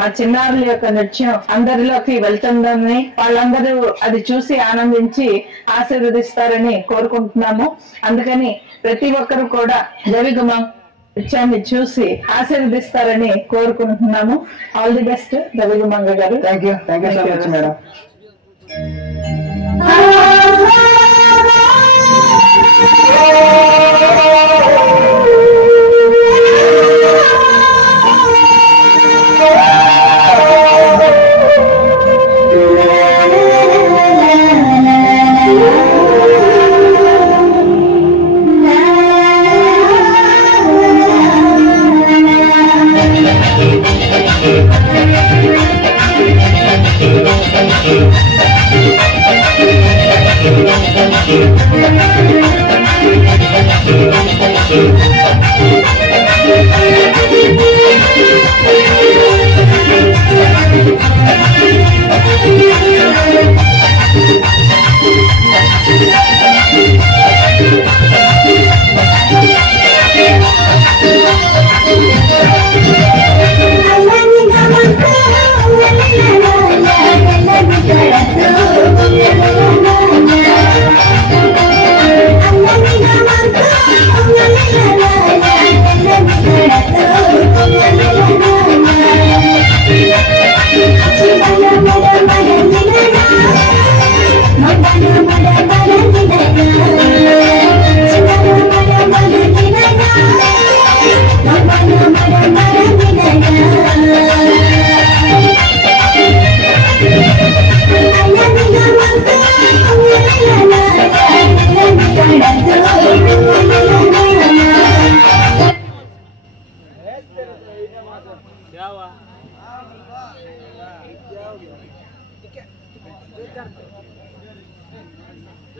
మా చిన్నారుల యొక్క నృత్యం అందరిలోకి వెళ్తుందని వాళ్ళందరూ అది చూసి ఆనందించి ఆశీర్వదిస్తారని కోరుకుంటున్నాము. అందుకని ప్రతి ఒక్కరు కూడా రవిగుమ నృత్యాన్ని చూసి ఆశీర్వదిస్తారని కోరుకుంటున్నాము. ఆల్ ది బెస్ట్ రవిగుమంగ గారు. Thank you so much madam.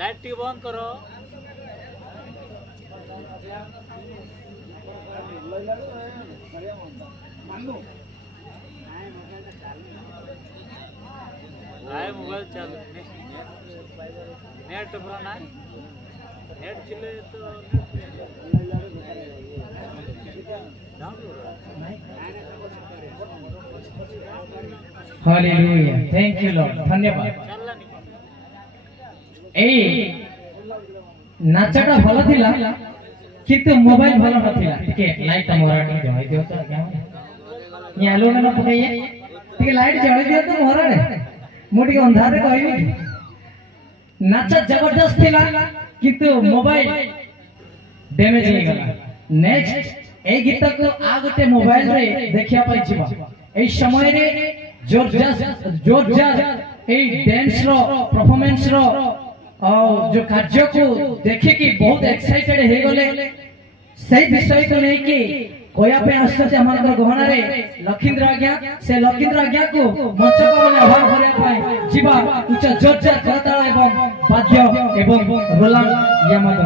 Light बंद करो। मोबाइल चालू नेट ना नेट चले तो हालेलुया थैंक यू लॉर्ड धन्यवाद। ए नाचटा भलो थिला किंतु मोबाइल भलो नथिला टिके लाइट मोराडी जळै दियो तो क्या या लोन न पकैया टिके लाइट जळै दियो तो मोराडे मोटी अंधारे कहबी नाच जबरदस्त थिला किंतु मोबाइल डैमेज हो गला। नेक्स्ट ए गीत को आ गोटे मोबाइल रे देखिया पाइ छिबा ए समय रे जोरदार ए डांस रो परफॉर्मेंस रो और जो कार्य को देखे कि बहुत एक्साइटेड हे गले सही विषय को नहीं कि कोया पे आश्चर्य हमारे गहना रे लखींद्र आज्ञा से लखींद्र आज्ञा को मंच को माने आह्वान करिया पाए जीवा उच्च जोरदार करताल एवं वाद्य एवं रोलांड यामादा।